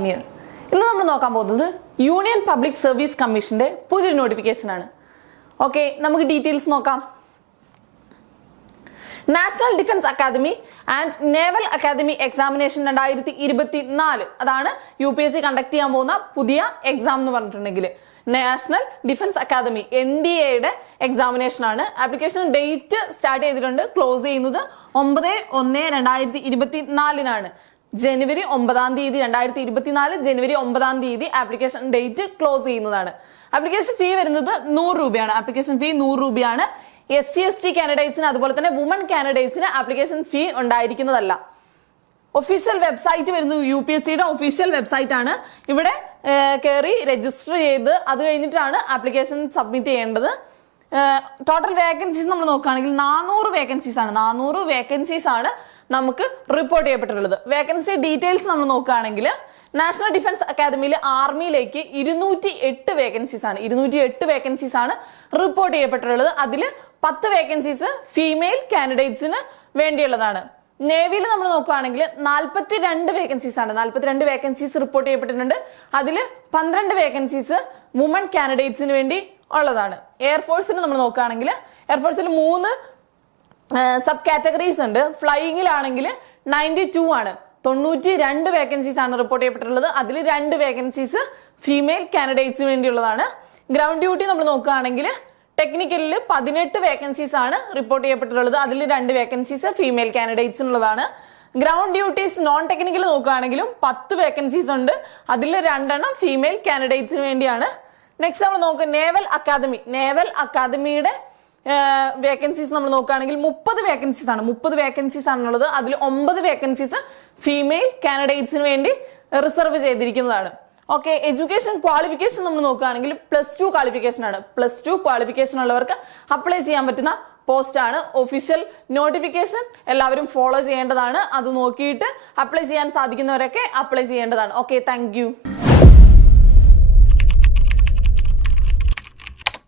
Pioneer. ഇന്ന് നമ്മൾ നോക്കാൻ പോകുന്നത് യൂണിയൻ പബ്ലിക് സർവീസ് കമ്മീഷന്റെ പുതിയൊരു നോട്ടിഫിക്കേഷൻ ആണ്. ഓക്കെ, നമുക്ക് ഡീറ്റെയിൽസ് നോക്കാം. National defence academy and naval academy examination 2024 അതാണ് UPSC കണ്ടക്ട് ചെയ്യാൻ പോകുന്ന പുതിയ എക്സാം എന്ന് പറഞ്ഞിട്ടുണ്ടെങ്കിൽ നാഷണൽ ഡിഫൻസ് അക്കാദമി NDAയുടെ എക്സാമിനേഷൻ ആണ്. ആപ്ലിക്കേഷൻ ഡേറ്റ് സ്റ്റാർട്ട് ചെയ്തിട്ടുണ്ട്. ക്ലോസ് ചെയ്യുന്നത് 9/1/2024 ജനുവരി 9 2024 ജനുവരി 9 ആപ്ലിക്കേഷൻ ഡേറ്റ് ക്ലോസ് ചെയ്യുന്നതാണ്. ആപ്ലിക്കേഷൻ ഫീ വരുന്നത് 100 രൂപയാണ്. ആപ്ലിക്കേഷൻ ഫീ 100 രൂപയാണ്. SC/ST കാൻഡിഡേറ്റ്സിന് അതുപോലെ തന്നെ വുമൺ കാൻഡിഡേറ്റ്സിന് ആപ്ലിക്കേഷൻ ഫീ ഉണ്ടായിരിക്കുന്നതല്ല. ഒഫീഷ്യൽ വെബ്സൈറ്റ് വരുന്നത് UPSCയുടെ ഒഫീഷ്യൽ വെബ്സൈറ്റ് ആണ്. ഇവിടെ കയറി രജിസ്റ്റർ ചെയ്ത് അത് കഴിഞ്ഞിട്ടാണ് ആപ്ലിക്കേഷൻ സബ്മിറ്റ് ചെയ്യേണ്ടത്. ടോട്ടൽ വേക്കൻസീസ് നമ്മൾ നോക്കുകയാണെങ്കിൽ 400 വേക്കൻസീസ് ആണ്. 400 വേക്കൻസീസ് ആണ് നമുക്ക് റിപ്പോർട്ട് ചെയ്യപ്പെട്ടിട്ടുള്ളത്. വേക്കൻസി ഡീറ്റെയിൽസ് നമ്മൾ നോക്കുകയാണെങ്കിൽ നാഷണൽ ഡിഫൻസ് അക്കാദമിയിൽ ആർമിയിലേക്ക് 208 വേക്കൻസീസ് ആണ്. 208 വേക്കൻസീസ് ആണ് റിപ്പോർട്ട് ചെയ്യപ്പെട്ടിട്ടുള്ളത്. അതിൽ 10 വേക്കൻസീസ് ഫീമെയിൽ കാൻഡിഡേറ്റ്സിന് വേണ്ടിയുള്ളതാണ്. നേവിയിൽ നമ്മൾ നോക്കുകയാണെങ്കിൽ 42 വേക്കൻസീസ് ആണ്. 42 വേക്കൻസീസ് റിപ്പോർട്ട് ചെയ്യപ്പെട്ടിട്ടുണ്ട്. അതിൽ 12 വേക്കൻസീസ് വുമൺ കാൻഡിഡേറ്റ്സിന് വേണ്ടി ഉള്ളതാണ്. എയർഫോഴ്സിന് നമ്മൾ നോക്കുകയാണെങ്കിൽ എയർഫോഴ്സിൽ 3 സബ് കാറ്റഗറീസ് ഉണ്ട്. ഫ്ലൈയിങ്ങിലാണെങ്കിൽ 92 ആണ്. 92 വേക്കൻസീസ് ആണ് റിപ്പോർട്ട് ചെയ്യപ്പെട്ടിട്ടുള്ളത്. അതിൽ 2 വേക്കൻസീസ് ഫീമെയിൽ കാൻഡിഡേറ്റ്സിന് വേണ്ടിയുള്ളതാണ്. ഗ്രൗണ്ട് ഡ്യൂട്ടി നമ്മൾ നോക്കുകയാണെങ്കിൽ ടെക്നിക്കലിൽ 18 വേക്കൻസീസ് ആണ് റിപ്പോർട്ട് ചെയ്യപ്പെട്ടിട്ടുള്ളത്. അതിൽ 2 വേക്കൻസീസ് ഫീമെയിൽ കാൻഡിഡേറ്റ്സിനുള്ളതാണ്. ഗ്രൗണ്ട് ഡ്യൂട്ടീസ് നോൺ ടെക്നിക്കൽ നോക്കുകയാണെങ്കിലും 10 വേക്കൻസീസ് ഉണ്ട്. അതിൽ 2 ഫീമെയിൽ കാൻഡിഡേറ്റ്സിന് വേണ്ടിയാണ്. നെക്സ്റ്റ് നമ്മൾ നോക്കുക നേവൽ അക്കാദമി. നേവൽ അക്കാദമിയുടെ വേക്കൻസീസ് നമ്മൾ നോക്കുകയാണെങ്കിൽ 30 വേക്കൻസീസ് ആണ്. 30 വേക്കൻസീസ് ആണുള്ളത്. അതിൽ 9 വേക്കൻസീസ് ഫീമെയിൽ കാൻഡിഡേറ്റ്സിന് വേണ്ടി റിസർവ് ചെയ്തിരിക്കുന്നതാണ്. ഓക്കെ, എഡ്യൂക്കേഷൻ ക്വാളിഫിക്കേഷൻ നമ്മൾ നോക്കുകയാണെങ്കിൽ +2 ക്വാളിഫിക്കേഷൻ ആണ്. +2 ക്വാളിഫിക്കേഷൻ ഉള്ളവർക്ക് അപ്ലൈ ചെയ്യാൻ പറ്റുന്ന പോസ്റ്റ് ആണ്. ഒഫീഷ്യൽ നോട്ടിഫിക്കേഷൻ എല്ലാവരും ഫോളോ ചെയ്യേണ്ടതാണ്. അത് നോക്കിയിട്ട് അപ്ലൈ ചെയ്യാൻ സാധിക്കുന്നവരൊക്കെ അപ്ലൈ ചെയ്യേണ്ടതാണ്. Okay, thank you.